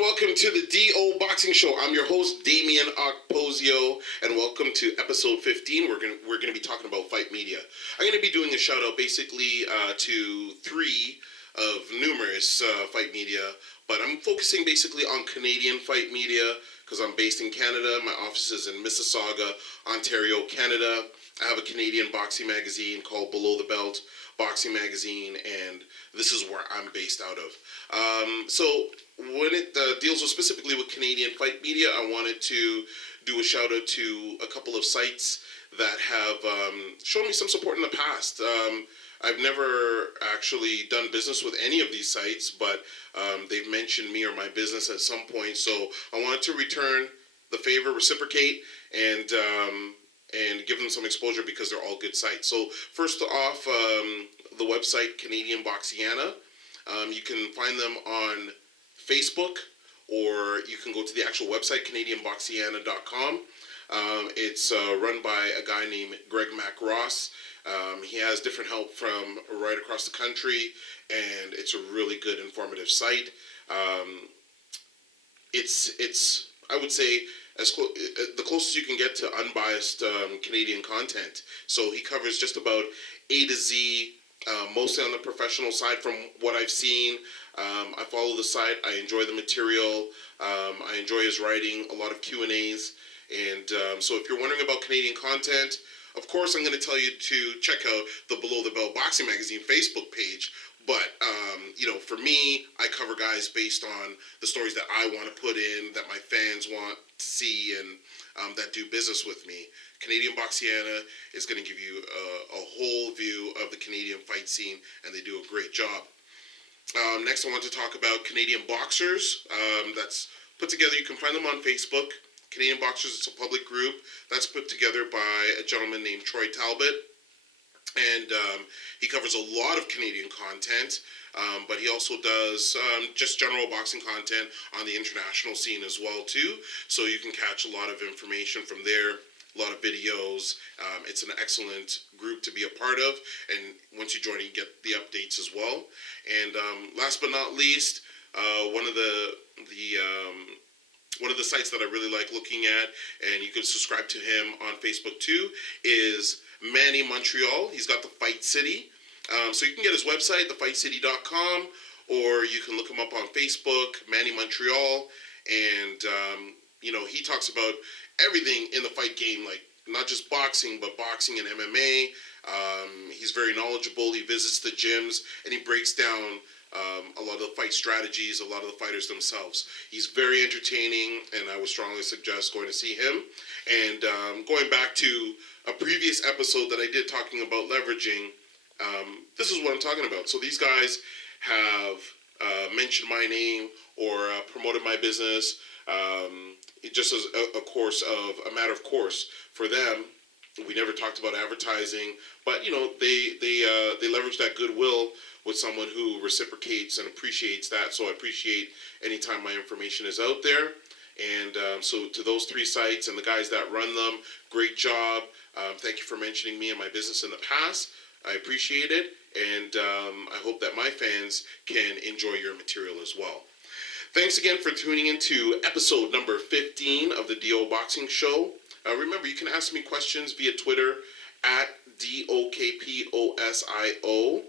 welcome to the DO Boxing Show. I'm your host, Dameon Okposio, and welcome to episode 15. We're gonna be talking about fight media. I'm gonna be doing a shout out basically to three of numerous fight media, but I'm focusing basically on Canadian fight media because I'm based in Canada. My office is in Mississauga, Ontario, Canada. I have a Canadian boxing magazine called Below the Belt Boxing Magazine, and this is where I'm based out of. So when it deals with specifically with Canadian fight media, I wanted to do a shout out to a couple of sites that have shown me some support in the past. I've never actually done business with any of these sites, but they've mentioned me or my business at some point. So I wanted to return the favor, reciprocate, and give them some exposure because they're all good sites. So first off, the website Canadian Boxiana. You can find them on Facebook, or you can go to the actual website, CanadianBoxiana.com. It's run by a guy named Greg Mac-Ross. He has different help from right across the country, and it's a really good, informative site. It's I would say the closest you can get to unbiased Canadian content. So he covers just about A to Z, mostly on the professional side from what I've seen. I follow the site. I enjoy the material. I enjoy his writing, a lot of Q&As. And so if you're wondering about Canadian content, of course I'm going to tell you to check out the Below the Belt Boxing Magazine Facebook page. But, for me, I cover guys based on the stories that I want to put in, that my fans want to see, and that do business with me. Canadian Boxiana is going to give you a whole view of the Canadian fight scene, and they do a great job. Next, I want to talk about Canadian Boxers. That's put together. You can find them on Facebook. Canadian Boxers, it's a public group that's put together by a gentleman named Troy Talbot. And he covers a lot of Canadian content, but he also does just general boxing content on the international scene as well, too. So you can catch a lot of information from there, a lot of videos. It's an excellent group to be a part of, and once you join, you get the updates as well. And last but not least, one of the sites that I really like looking at, and you can subscribe to him on Facebook too, is Manny Montreal. He's got the Fight City. So you can get his website, thefightcity.com, or you can look him up on Facebook, Manny Montreal. And, he talks about everything in the fight game, like not just boxing, but boxing and MMA. He's very knowledgeable. He visits the gyms, and he breaks down a lot of the fight strategies, a lot of the fighters themselves. He's very entertaining, and I would strongly suggest going to see him. And going back to a previous episode that I did talking about leveraging, this is what I'm talking about. So these guys have mentioned my name or promoted my business just as a matter of course for them. We never talked about advertising, but they leverage that goodwill with someone who reciprocates and appreciates that. So I appreciate anytime my information is out there. And so to those three sites and the guys that run them, great job. Thank you for mentioning me and my business in the past. I appreciate it, and I hope that my fans can enjoy your material as well. Thanks again for tuning into episode number 15 of the DO Boxing Show. Remember, you can ask me questions via Twitter at DOKPOSIO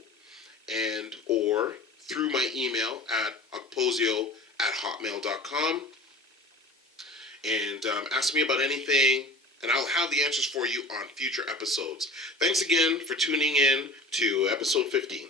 and or through my email at okposio@hotmail.com. And ask me about anything, and I'll have the answers for you on future episodes. Thanks again for tuning in to episode 15.